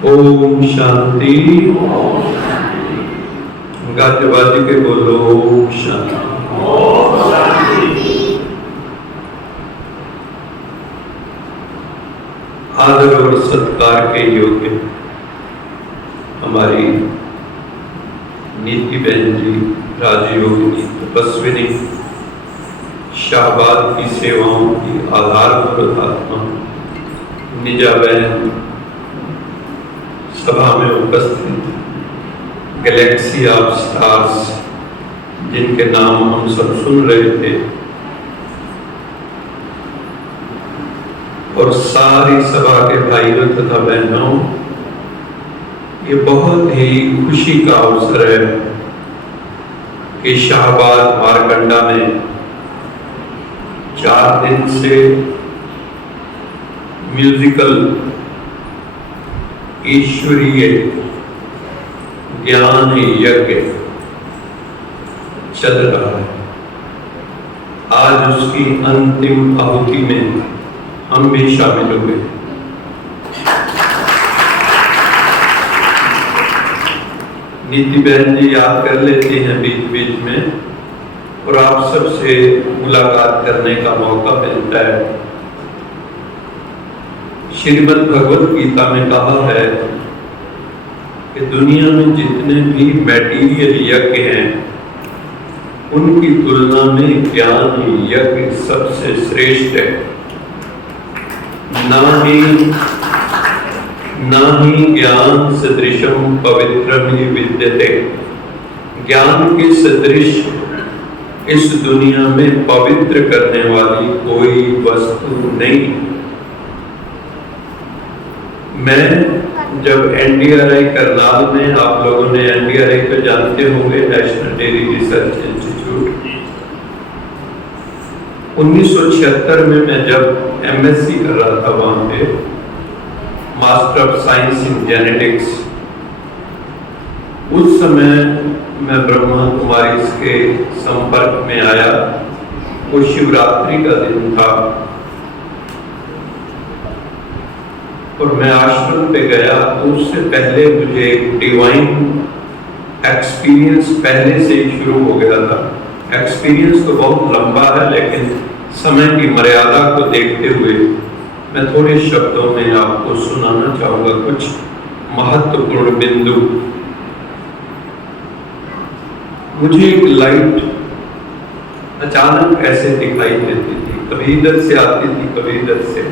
ओम शांति। गाते बाजे के बोलो ओम शांति। आदर और सत्कार के योग्य हमारी नीति बहन जी, राजयोगिनी तपस्विनी, शाहबाद की सेवाओं की आधारभूत आत्मा निजा बहन, सभा में उपस्थित गैलेक्सी ऑफ स्टार्स जिनके नाम हम सब सुन रहे थे, और सारी सभा के भाइयों तथा बहनों, ये बहुत ही खुशी का अवसर है कि शाहबाद मारकंडा में 4 दिन से म्यूजिकल ईश्वरीय ज्ञान यज्ञ चल रहा है। आज उसकी अंतिम आहुति में हम भी शामिल हुए। नीति बहन जी याद कर लेते हैं बीच बीच में, और आप सबसे मुलाकात करने का मौका मिलता है। श्रीमद् भगवत गीता में कहा है कि दुनिया में जितने भी मैटीरियल यज्ञ हैं, उनकी तुलना में ज्ञान यज्ञ सबसे श्रेष्ठ है। ना ही ज्ञान सदृशम पवित्रम ही विद्यते। ज्ञान के सदृश इस दुनिया में पवित्र करने वाली कोई वस्तु नहीं। मैं जब NDRI करनाल में, आप लोगों ने NDRI को जानते होंगे, नेशनल डेयरी रिसर्च इंस्टीट्यूट, 1976 में मैं जब MSc कर रहा था वहां पे, master of science in genetics, उस समय मैं ब्रह्मा कुमारी के संपर्क में आया। वो शिवरात्रि का दिन था और मैं आश्रम पे गया, तो उससे पहले मुझे एक डिवाइन एक्सपीरियंस पहले से ही शुरू हो गया था। एक्सपीरियंस तो बहुत लंबा है, लेकिन समय की मर्यादा को देखते हुए मैं थोड़े शब्दों में आपको सुनाना चाहूँगा कुछ महत्वपूर्ण बिंदु। मुझे एक लाइट अचानक ऐसे दिखाई देती थी, कभी इधर से आती थी, कभी इधर से।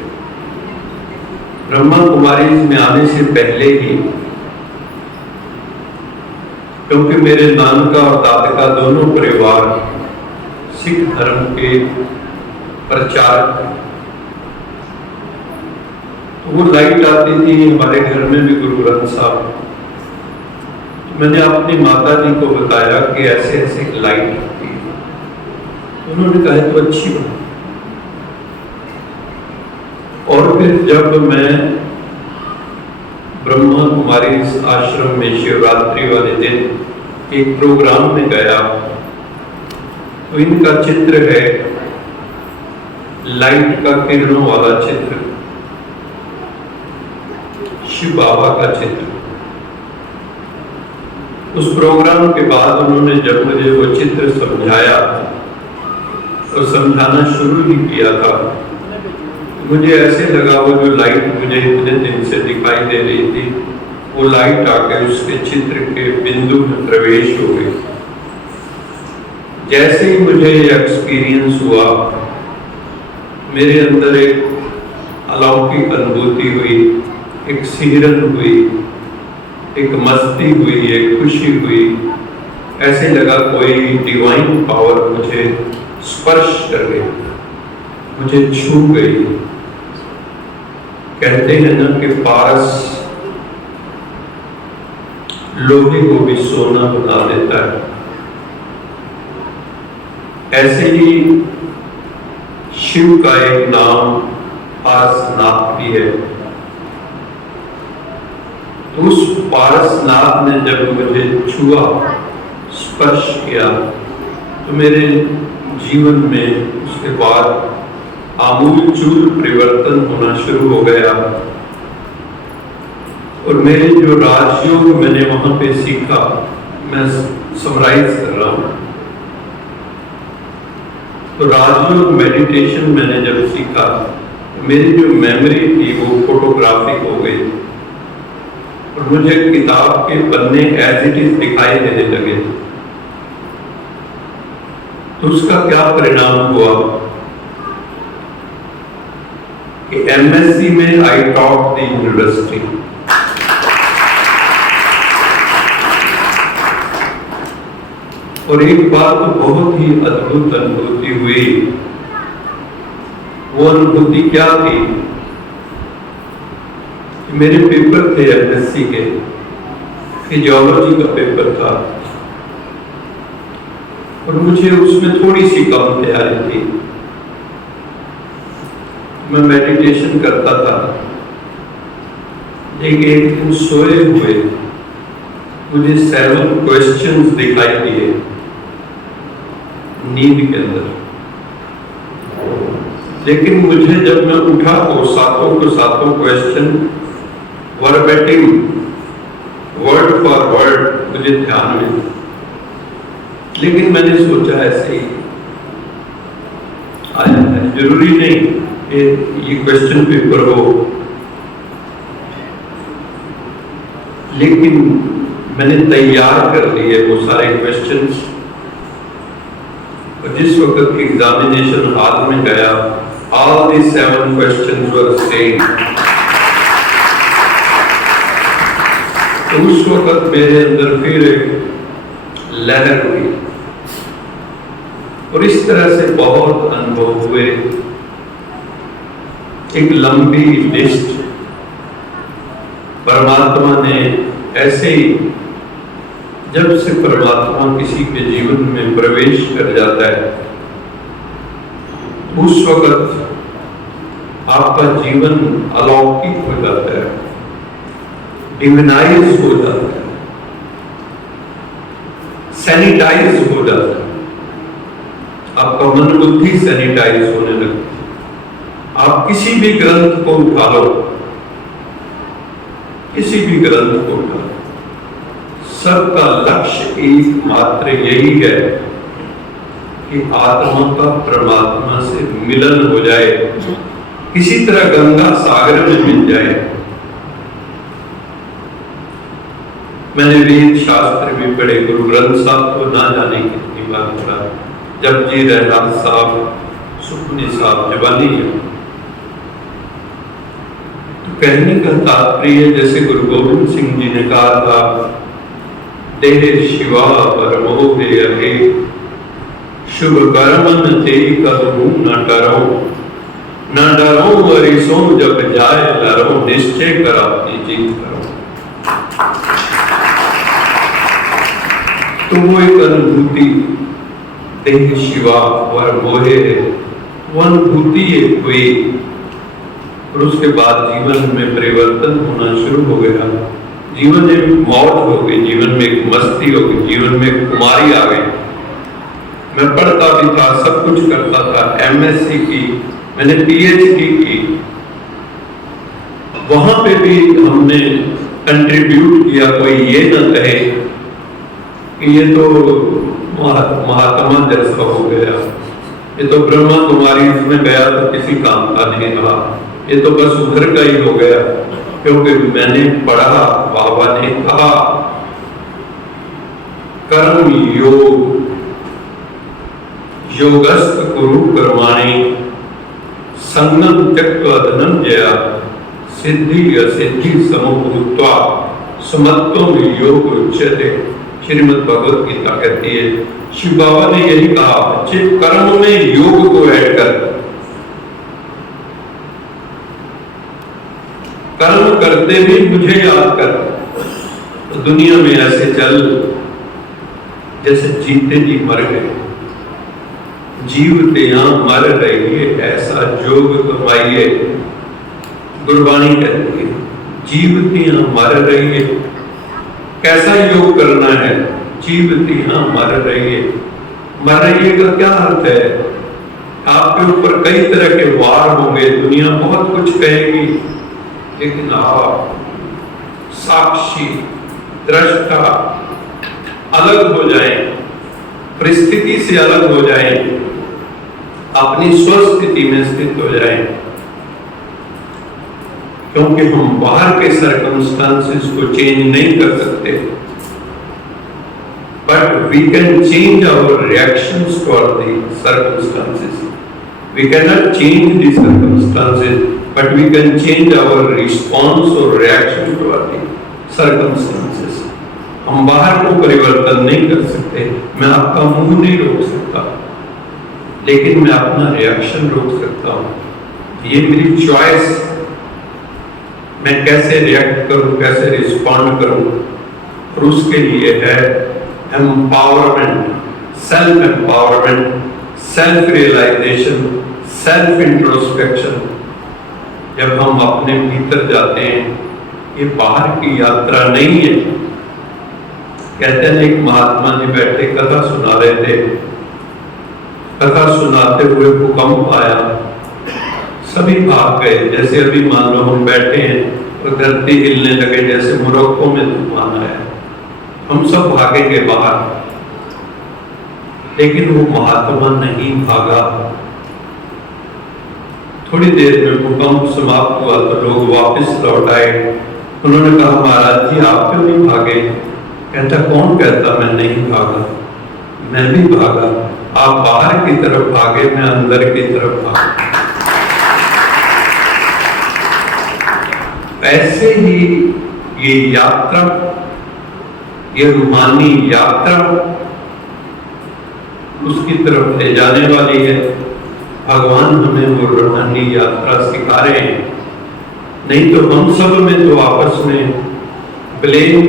ब्रह्मा कुमारी में आने से पहले ही, क्योंकि मेरे नानका और दादका दोनों परिवार सिख धर्म के प्रचारक, तो वो लाइट आती थी हमारे घर में भी। गुरु ग्रंथ साहब, तो मैंने अपनी माता जी को बताया कि ऐसे ऐसे एक लाइट आती है। उन्होंने कहा तो अच्छी बात। और फिर जब मैं ब्रह्मा कुमारी आश्रम में शिवरात्रि वाले दिन एक प्रोग्राम में गया, तो इनका चित्र है लाइट का किरणों वाला चित्र, शिव बाबा का चित्र। उस प्रोग्राम के बाद उन्होंने जब मुझे वो चित्र समझाया और समझाना शुरू ही किया था, मुझे ऐसे लगा वो जो लाइट मुझे इतने दिन से दिखाई दे रही थी, वो लाइट आकर उसके चित्र के बिंदु में प्रवेश हो गई। जैसे ही मुझे एक्सपीरियंस हुआ, मेरे अंदर एक अलौकिक अनुभूति हुई, एक सिहरन हुई, एक मस्ती हुई, एक खुशी हुई। ऐसे लगा कोई डिवाइन पावर मुझे स्पर्श कर गई, मुझे छू गई। कहते हैं ना कि पारस लोहे को भी सोना बना देता है। ऐसे ही शिव का एक नाम पारसनाथ भी है। तो उस पारसनाथ ने जब मुझे छुआ, स्पर्श किया, तो मेरे जीवन में उसके बाद आमूल चूल परिवर्तन होना शुरू हो गया। और मेरे जो राजयोग मैंने वहां पे सीखा, मैं समराइज कर रहा हूं। तो राजयोग मेडिटेशन मैंने जब सीखा, मेरी जो मेमोरी थी वो फोटोग्राफिक हो गई और मुझे किताब के पन्ने एज इट इज दिखाई देने लगे। तो उसका क्या परिणाम हुआ कि एमएससी में आई टॉप द यूनिवर्सिटी। और एक बात तो बहुत ही अद्भुत अनुभूति हुई। वो अनुभूति क्या थी? मेरे पेपर थे एमएससी के, फिजियोलॉजी का पेपर था और मुझे उसमें थोड़ी सी कम तैयारी थी। मैं मेडिटेशन करता था, लेकिन एक दिन सोए हुए मुझे 7 क्वेश्चंस दिखाई दिए नींद के अंदर। लेकिन मुझे जब मैं उठा तो सातों question verbatim, word for word मुझे ध्यान में। लेकिन मैंने सोचा ऐसे ही आया है, जरूरी नहीं कि ये क्वेश्चन पेपर हो। लेकिन मैंने तैयार कर लिए वो सारे क्वेश्चंस और जिस वक्त एग्जामिनेशन हॉल में गया, all the 7 questions were same. तो उस वक्त मेरे अंदर फिर एक लहर हुई और इस तरह से बहुत अनुभव हुए। एक लंबी लिस्ट परमात्मा ने ऐसे ही, जब से परमात्मा किसी के जीवन में प्रवेश कर जाता है, उस वक्त आपका जीवन अलौकिक हो जाता है, डिविनाइज हो जाता है, सैनिटाइज हो जाता है। आपका मन बुद्धि सैनिटाइज होने लगती है। आप किसी भी ग्रंथ को उठा लो, किसी भी ग्रंथ को उठा लो, सबका लक्ष्य एकमात्र यही है कि आत्मा का परमात्मा से मिलन हो जाए, किसी तरह गंगा सागर में मिल जाए। मैंने वेद शास्त्र भी पढ़े, गुरु ग्रंथ साहब को ना जाने कितनी बार पढ़ा, जपजी रहराज साहब, सुखमनी साहब, जवानी है। तो कहने का तात्पर्य, जैसे गुरु गोविंद सिंह जी ने कहा था, देह शिवा पर मोह अहे, शुभ कर्मन ते करूं न डरो, न डरो अरिसो जब जाए लरो, निश्चय कर अपनी जीत करो। तो वो एक अनुभूति देह शिवा पर मोहे, वो अनुभूति एक हुई और उसके बाद जीवन में परिवर्तन होना शुरू हो गया। जीवन में मौज हो गई, जीवन में एक मस्ती हो गई, जीवन में एक कुमारी आ गई। मैं पढ़ता भी था, सब कुछ करता था, एमएससी की, मैंने पीएचडी की, वहां पे भी हमने कंट्रीब्यूट किया। कोई ये न कहे कि ये तो महात्मा जैसा हो गया, ये तो ब्रह्मा कुमारी में गया तो किसी काम का नहीं रहा, ये तो बस उधर का ही हो गया। क्योंकि मैंने पढ़ा, बाबा ने कहा कर्म योग, योगस्थ कुरु कर्माणि, संगम त्यक्त्वा धनंजया, सिद्धि असिद्धि समभूत्वा समत्वम योग उच्यते। श्रीमद् भगवत गीता कहती है, शिव बाबा ने यही कहा, बच्चे कर्म में योग को ऐड कर, कर्म करते भी मुझे याद कर। तो दुनिया में ऐसे चल जैसे जीते जी मर गए, जीवते यहां मर रहिए, ऐसा जोग कमाइए। गुरबाणी कहती है, जीवते यहां मर रहिए। कैसा योग करना है? जीवते यहां मर रहिए। मर रहिए का क्या अर्थ है? आपके ऊपर कई तरह के वार होंगे, दुनिया बहुत कुछ कहेगी, लेकिन आप साक्षी, दृष्टा अलग हो जाएं, परिस्थिति से अलग हो जाएं, अपनी स्वस्थिति में स्थित हो जाएं, क्योंकि हम बाहर के सर्कमस्टांसेस को चेंज नहीं कर सकते, but we can change our reactions toward the circumstances. We cannot change the circumstances, but we can change our response or reaction toward the circumstances. हम बाहर को परिवर्तन नहीं कर सकते, मैं आपका मुंह नहीं रोक सकता, लेकिन मैं अपना रिएक्शन रोक सकता हूँ. ये मेरी चॉइस, मैं कैसे रिएक्ट करूँ, कैसे रिस्पॉन्ड करूँ, और उसके लिए है empowerment, self empowerment, self realisation, self introspection. जब हम अपने भीतर जाते हैं, ये बाहर की यात्रा नहीं है. कहते हैं एक महात्मा जी बैठे कथा सुना रहे थे, कथा सुनाते हुए भूकंप आया, सभी भाग गए. जैसे अभी मान लो हम बैठे हैं और धरती हिलने लगे, जैसे मोरक्को में तूफान आया, हम सब भागेंगे बाहर. लेकिन वो महात्मा नहीं भागा. थोड़ी देर में भूकंप समाप्त हुआ तो लोग वापस लौट आए. उन्होंने कहा महाराज जी आप क्यों नहीं भागे? कहता कौन कहता मैं नहीं भागा, मैं भी भागा. आप बाहर की तरफ भागे, मैं अंदर की तरफ भागा. ऐसे ही ये यात्रा, ये रूहानी यात्रा उसकी तरफ ले जाने वाली है. भगवान हमें वो रूहानी यात्रा सिखा रहे हैं. नहीं तो हम सब में तो आपस में ब्लेम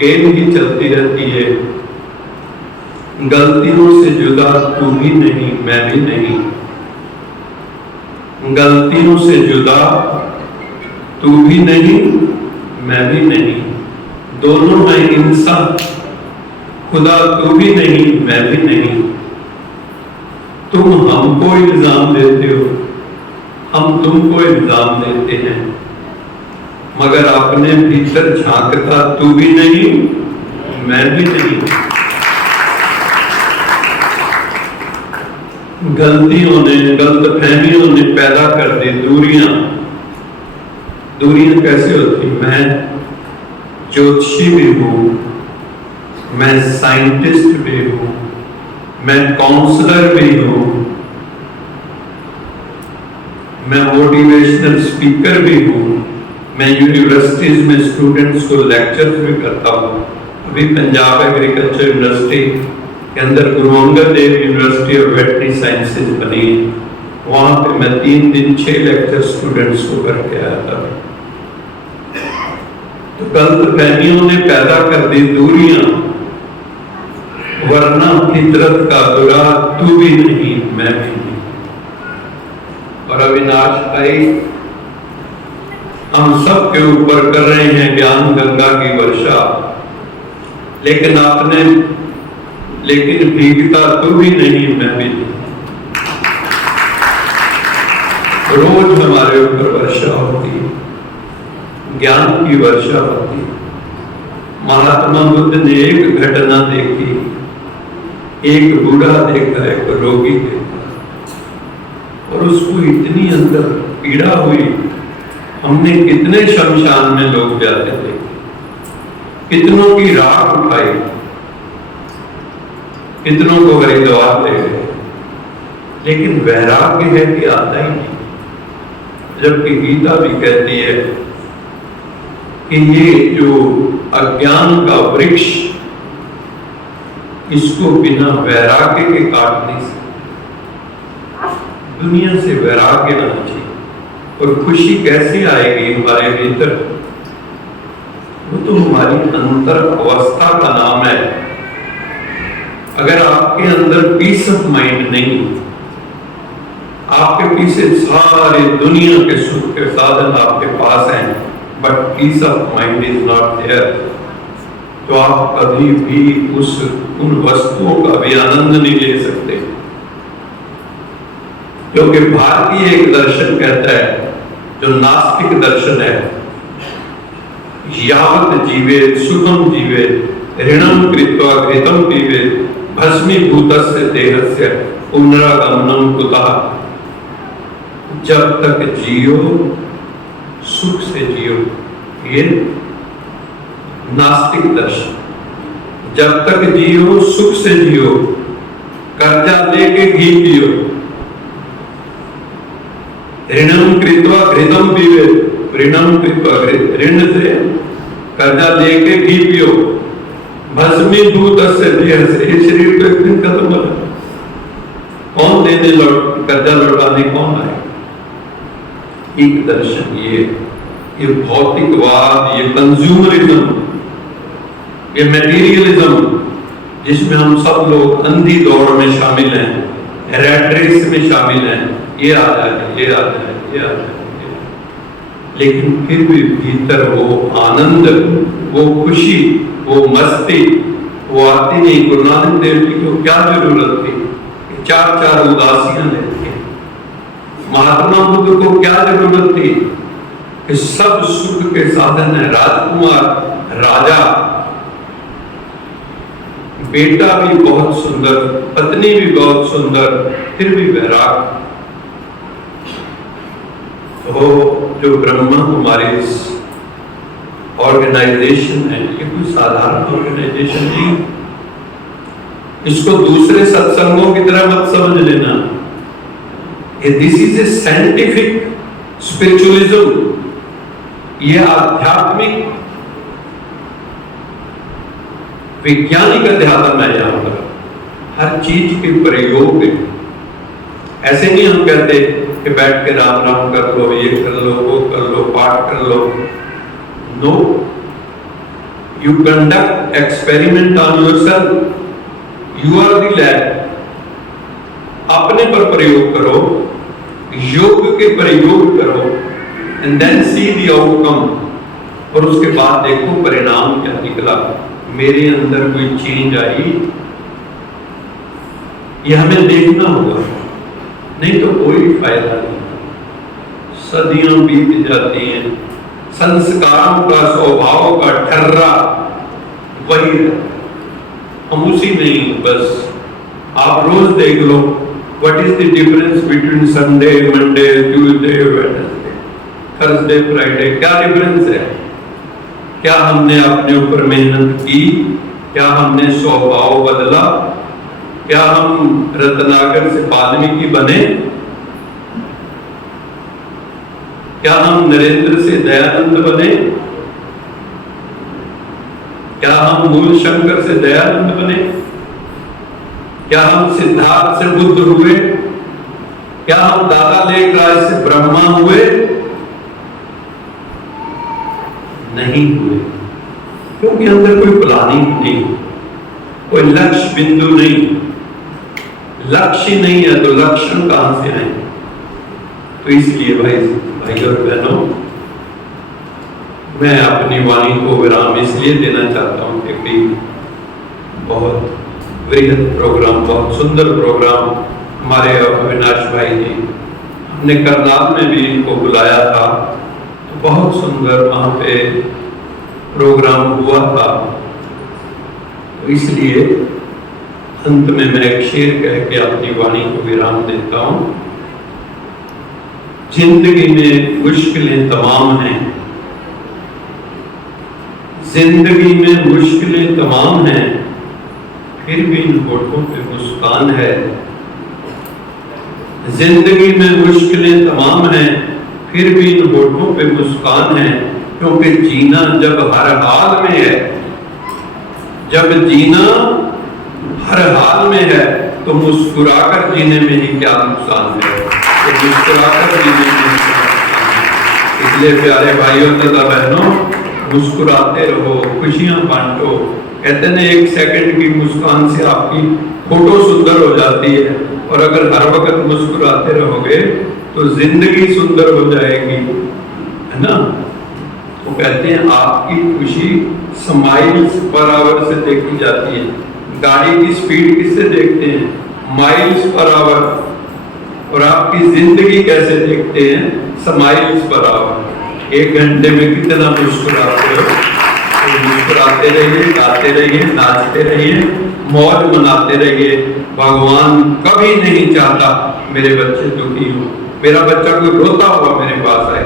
गेम ही चलती रहती है. गलतियों से जुदा तू भी नहीं, मैं भी नहीं. गलतियों से जुदा तू भी नहीं, मैं भी नहीं. दोनों हैं इंसान. खुदा तू भी नहीं, मैं भी नहीं. तुम हमको इल्जाम देते हो, हम तुमको इल्जाम देते हैं, मगर अपने भीतर झांकता तू भी नहीं, मैं भी नहीं. गलतियों ने, गलतफहमियों ने पैदा कर दी दूरियां. दूरियां कैसे होती? मैं ज्योतिषी भी हूं, मैं साइंटिस्ट भी हूं, मैं काउंसलर भी हूं, मैं मोटिवेशनल स्पीकर भी हूं, मैं यूनिवर्सिटीज में स्टूडेंट्स को लेक्चर्स भी करता हूं. अभी पंजाब एग्रीकल्चर यूनिवर्सिटी के अंदर Guru Angad Dev university of veterinary sciences बनी. वहां पे मैं 3 दिन 6 लेक्चर स्टूडेंट्स को करके आया था. तो गलतफहमियों ने पैदा कर दी दूरियां, वरना फितरत का बुरा तू भी नहीं, मैं भी नहीं. और अविनाश भाई हम सब के ऊपर कर रहे हैं ज्ञान गंगा की वर्षा, लेकिन भीगता तू भी नहीं, मैं भी नहीं. रोज हमारे ऊपर वर्षा होती है, ज्ञान की वर्षा होती है. महात्मा बुद्ध ने एक घटना देखी, एक बूढ़ा देखा, एक रोगी देखा, और उसको इतनी अंदर पीड़ा हुई. हमने कितने शमशान में लोग जाते थे, कितनों की राख उठाई, कितनों को हरिद्वार ले गए, लेकिन वैराग्य है कि आता ही नहीं. जबकि गीता भी कहती है कि ये जो अज्ञान का वृक्ष, इसको बिना वैराग्य के काट नहीं सकते. दुनिया से वैराग्य लाना चाहिए. और खुशी कैसे आएगी हमारे भीतर? वो तो हमारी अंतर अवस्था का नाम है. अगर आपके अंदर पीस ऑफ माइंड नहीं, आपके पीछे सारे दुनिया के सुख के साधन आपके पास हैं, but peace of mind is not there, तो आप कभी भी उन वस्तुओं का भी आनंद नहीं ले सकते. क्योंकि भारतीय एक दर्शन कहता है, जो नास्तिक दर्शन है, यावत् जीवेत् सुखं जीवेत् ऋणं कृत्वा घृतं पीवेत् भस्मीभूतस्य देहस्य पुनरागमनं कुतः। जब तक जियो सुख से जियो, ये नास्तिक दर्शन। जब तक जियो सुख से जियो, कर्जा लेके घी पियो, ऋणम कृत्वा घृतम पीवे, ऋणम कृत्वा ऋण से कर्जा लेके घी पियो, भस्मीभूत से देह से, ये शरीर तो एक दिन खत्म हो जाएगा। कौन देने कर्जा लौटाने कौन आए? एक दर्शन ये भौतिकवाद, ये कंज्यूमरिज्म, ये मटेरियलिज्म, जिसमें हम सब लोग अंधी दौड़ में शामिल हैं, रैट रेस में शामिल हैं, ये आ जाए, ये आ जाए, ये आ जाए, लेकिन फिर भी भीतर वो आनंद, वो खुशी, वो मस्ती वो आती नहीं। गुरु नानक देव जी को क्या जरूरत थी? चार चार उदासियां लेते। महात्मा बुद्ध को क्या जरूरत थी? कि सब सुख के साधन है, राजकुमार, राजा, बेटा भी बहुत सुंदर, पत्नी भी बहुत सुंदर, फिर भी वैराग। तो जो ब्रह्मा कुमारी ऑर्गेनाइजेशन है, ये कोई साधारण ऑर्गेनाइजेशन नहीं। इसको दूसरे सत्संगों की तरह मत समझ लेना। This is a scientific spiritualism, ये आध्यात्मिक वैज्ञानिक अध्यात्म है। यहाँ पर हर चीज के प्रयोग है। ऐसे नहीं हम कहते कि बैठ के राम राम कर लो, ये कर लो, वो कर लो, पाठ कर लो। No, you conduct experiment on yourself, you are the lab. अपने पर प्रयोग करो, योग के प्रयोग करो, and then see the outcome. और उसके बाद देखो परिणाम क्या निकला। मेरे अंदर कोई चेंज आई, यह हमें देखना होगा, नहीं तो कोई फायदा नहीं। सदियां बीत जाती हैं, संस्कारों का, स्वभाव का ठर्रा वही है, हम उसी में ही बस। आप रोज देख लो, what is the difference between Sunday, Monday, Tuesday, Wednesday, Thursday, Friday? क्या डिफरेंस है? क्या हमने अपने ऊपर मेहनत की? क्या हमने स्वभाव बदला? क्या हम रत्नाकर से वाल्मीकि बने? क्या हम नरेंद्र से दयानंद बने? क्या हम मूल शंकर से दयानंद बने? क्या हम सिद्धार्थ से बुद्ध हुए? क्या हम दादा लेखराज से ब्रह्मा हुए? नहीं हुए, क्योंकि अंदर कोई प्लानिंग नहीं, कोई लक्ष्य बिंदु नहीं। लक्ष्य नहीं है तो लक्षण कहां से आए? तो इसलिए भाई और बहनों, मैं अपनी वाणी को विराम इसलिए देना चाहता हूं क्योंकि बहुत वृहद प्रोग्राम, बहुत सुंदर प्रोग्राम हमारे अविनाश भाई जी, हमने करनाल में भी इनको बुलाया था, तो बहुत सुंदर वहां पे प्रोग्राम हुआ था। तो इसलिए अंत में मैं एक शेर कह के अपनी वाणी को विराम देता हूं। जिंदगी में मुश्किलें तमाम हैं, जिंदगी में मुश्किलें तमाम हैं, फिर भी इन होठों पे मुस्कान है। जिंदगी में मुश्किलें तमाम हैं, फिर भी इन होठों पे मुस्कान है। क्योंकि जीना जब हर हाल में है, जब जीना हर हाल में है, तो मुस्कुराकर जीने में ही क्या नुकसान है? तो मुस्कुराकर जीने में इसलिए प्यारे भाइयों तथा बहनों, मुस्कुराते रहो, खुशियां बांटो। कहते हैं एक सेकंड की मुस्कान से आपकी फोटो सुंदर हो जाती है, और अगर हर वक्त मुस्कुराते रहोगे तो जिंदगी सुंदर हो जाएगी, है ना? वो कहते हैं आपकी खुशी स्माइल्स पर आवर से देखी जाती है। गाड़ी की स्पीड किससे देखते हैं? Miles per hour. और आपकी जिंदगी कैसे देखते हैं? Smiles per hour. 1 घंटे में कितना मुस्कुराते हो। तो मुस्कुराते रहिए, गाते रहिए, नाचते रहिए, मौज मनाते रहिए। भगवान कभी नहीं चाहता मेरे बच्चे दुखी हो, मेरा बच्चा कोई रोता हुआ मेरे पास आए,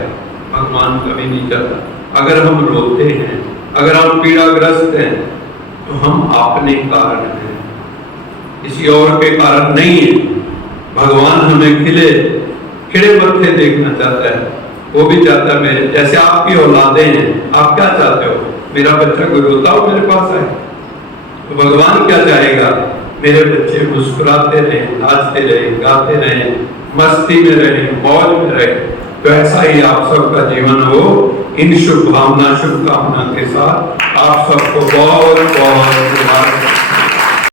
भगवान कभी नहीं चाहता। अगर हम रोते हैं, अगर हम पीड़ाग्रस्त हैं, तो हम अपने कारण हैं, किसी और के कारण नहीं है। भगवान हमें खिले मत्थे देखना चाहता है। वो भी चाहता है मेरे जैसे आपकी औलादे हैं, आप क्या चाहते हो, मेरा बच्चा कोई रोता हो मेरे पास आए। तो भगवान क्या चाहेगा, मेरे बच्चे मुस्कुराते रहे, नाचते रहे, गाते रहे, मस्ती में रहे, मौज में रहे। तो ऐसा ही आप सबका जीवन हो। इन शुभकामना के साथ आप सबको बहुत बहुत धन्यवाद।